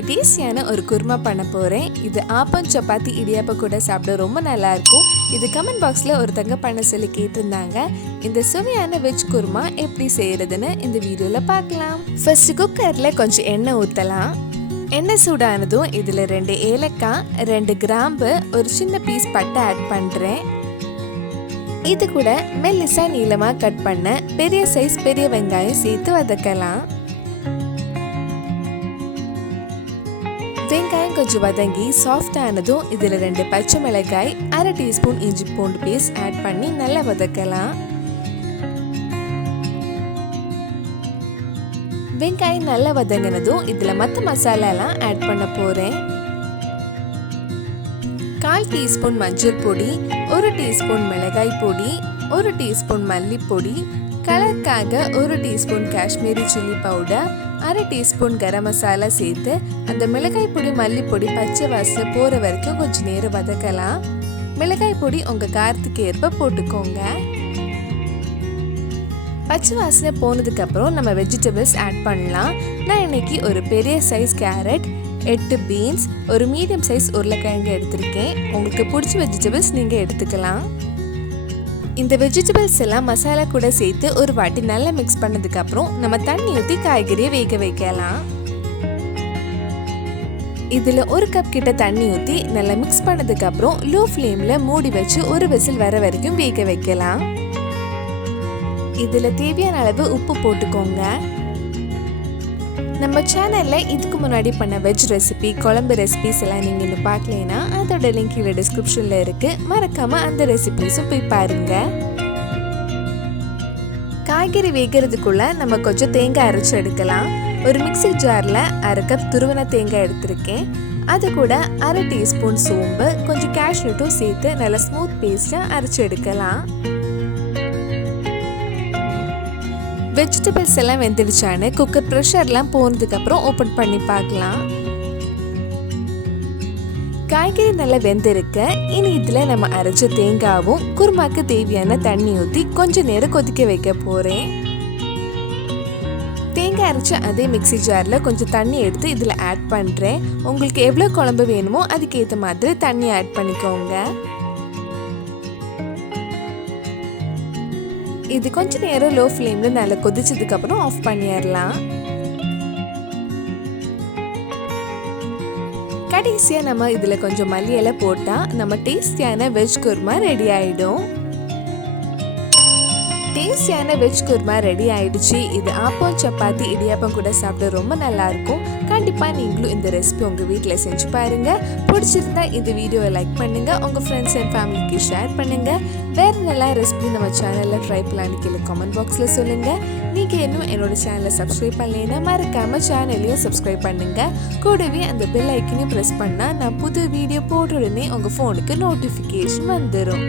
இன்னைக்கு டேஸ்டியான ஒரு குருமா பண்ண போறேன். இது ஆப்பம் சப்பாத்தி இடியாப்பம் கூட சாப்பிட ரொம்ப நல்லா இருக்கும். இது கமெண்ட் பாக்ஸ்ல ஒருத்தங்க பண்ண சொல்லி கேட்டிருந்தாங்க. இந்த சுவையான வெஜ் குருமா எப்படி செய்யறதுன்னு இந்த வீடியோல பார்க்கலாம். ஃபர்ஸ்ட் குக்கர்ல கொஞ்சம் எண்ணெய் ஊற்றலாம். எண்ணெய் சூடானதும் இதில் 2 ஏலக்காய், 2 கிராம்பு, ஒரு சின்ன பீஸ் பட்டை ஆட் பண்ணுறேன். இது கூட மெல்லிசா நீளமாக கட் பண்ண பெரிய சைஸ் பெரிய வெங்காயம் சேர்த்து வதக்கலாம். வெங்காயம் கொஞ்சம் வதங்கி சாஃப்ட் ஆனதும் இதில் 2 பச்சை மிளகாய், 1/2 டீஸ்பூன் இஞ்சி பூண்டு பேஸ்ட் ஆட் பண்ணி நல்லா வதக்கலாம். வெங்காயம் நல்லா வதங்கினதும் இதில் மற்ற மசாலாலாம் ஆட் பண்ண போகிறேன். 1/4 டீஸ்பூன் மஞ்சள் பொடி, 1 டீஸ்பூன் மிளகாய் பொடி, 1 டீஸ்பூன் மல்லிப்பொடி, கலருக்காக 1 teaspoon Kashmiri chilli powder, 1/2 teaspoon garam masala சேர்த்து அந்த மிளகாய் பொடி மல்லிப்பொடி பச்சை வாசனை போகிற வரைக்கும் கொஞ்சம் நேரம் வதக்கலாம். மிளகாய் பொடி உங்கள் காரத்துக்கு ஏற்ப போட்டுக்கோங்க. பச்சை வாசனை போனதுக்கப்புறம் நம்ம வெஜிடபிள்ஸ் ஆட் பண்ணலாம். நான் இன்னைக்கு ஒரு பெரிய சைஸ் கேரட், 8 பீன்ஸ், ஒரு மீடியம் சைஸ் உருளைக்கிழங்கு எடுத்திருக்கேன். உங்களுக்கு பிடிச்ச வெஜிடபிள்ஸ் நீங்கள் எடுத்துக்கலாம். இந்த வெஜிடபிள்ஸ் எல்லாம் மசாலா கூட சேர்த்து ஒரு வாட்டி நல்லா மிக்ஸ் பண்ணதுக்கப்புறம் நம்ம தண்ணி ஊற்றி காய்கறியை வேக வைக்கலாம். இதில் 1 கப் கிட்ட தண்ணி ஊற்றி நல்லா மிக்ஸ் பண்ணதுக்கப்புறம் லோ ஃப்ளேமில் மூடி வச்சு ஒரு விசில் வர வரைக்கும் வேக வைக்கலாம். இதில் தேவையான அளவு உப்பு போட்டுக்கோங்க. நம்ம சேனலில் இதுக்கு முன்னாடி பண்ண வெஜ் ரெசிபி, குழம்பு ரெசிபிஸ் எல்லாம் நீங்கள் இன்னும் பார்க்கலைன்னா அதோட லிங்க் கீழே டிஸ்கிரிப்ஷனில் இருக்குது. மறக்காமல் அந்த ரெசிபிஸும் போய் பாருங்கள். காய்கறி வேகிறதுக்குள்ளே நம்ம கொஞ்சம் தேங்காய் அரைச்சி எடுக்கலாம். ஒரு மிக்ஸி ஜாரில் 1/2 கப் துருவன தேங்காய் எடுத்திருக்கேன். அது கூட 1/2 டீஸ்பூன் சோம்பு, கொஞ்சம் கேஷ்யூட்டும் சேர்த்து நல்லா ஸ்மூத் பேஸ்ட்டாக அரைச்சி எடுக்கலாம். வெஜிடபிள்ஸ் எல்லாம் வெந்துடுச்சான்னு குக்கர் ப்ரெஷர்லாம் போனதுக்கப்புறம் ஓப்பன் பண்ணி பார்க்கலாம். காய்கறி நல்லா வெந்திருக்கு. இனி இதில் நம்ம அரைச்ச தேங்காவும் குருமாக்கு தேவையான தண்ணி ஊற்றி கொஞ்சம் நேரம் கொதிக்க வைக்க போகிறேன். தேங்காய் அரைச்ச அதே மிக்ஸி ஜாரில் கொஞ்சம் தண்ணி எடுத்து இதில் ஆட் பண்ணுறேன். உங்களுக்கு எவ்வளோ குழம்பு வேணுமோ அதுக்கேற்ற மாதிரி தண்ணி ஆட் பண்ணிக்கோங்க. இது கொஞ்ச நேரம் லோ ஃப்ளேமில் நல்லா கொதிச்சதுக்கப்புறம் ஆஃப் பண்ணிடலாம். கடைசியாக நம்ம இதில் கொஞ்சம் மல்லி இலை போட்டால் நம்ம டேஸ்டியான வெஜ் குருமா ரெடி ஆகிடும். டேஸ்டியான வெஜ் குருமா ரெடி ஆயிடுச்சு. இது ஆப்பம் சப்பாத்தி இடியாப்பம் கூட சாப்பிட ரொம்ப நல்லா இருக்கும். கண்டிப்பாக நீங்களும் இந்த ரெசிபி உங்கள் வீட்டில் செஞ்சு பாருங்கள். பிடிச்சிருந்தா இந்த வீடியோவை லைக் பண்ணுங்கள், உங்கள் ஃப்ரெண்ட்ஸ் அண்ட் ஃபேமிலிக்கு ஷேர் பண்ணுங்கள். வேறு நல்லா ரெசிபி நம்ம சேனலில் ட்ரை பண்ணலான்னு கீழே கமெண்ட் பாக்ஸில் சொல்லுங்கள். நீங்கள் இன்னும் என்னோட சேனலை சப்ஸ்கிரைப் பண்ணலைன்னா மறக்காமல் சேனலையும் சப்ஸ்கிரைப் பண்ணுங்கள். கூடவே அந்த பெல் ஐக்கனையும் ப்ரெஸ் பண்ணால் நான் புது வீடியோ போட்ட உடனே உங்கள் ஃபோனுக்கு நோட்டிஃபிகேஷன் வந்துடும்.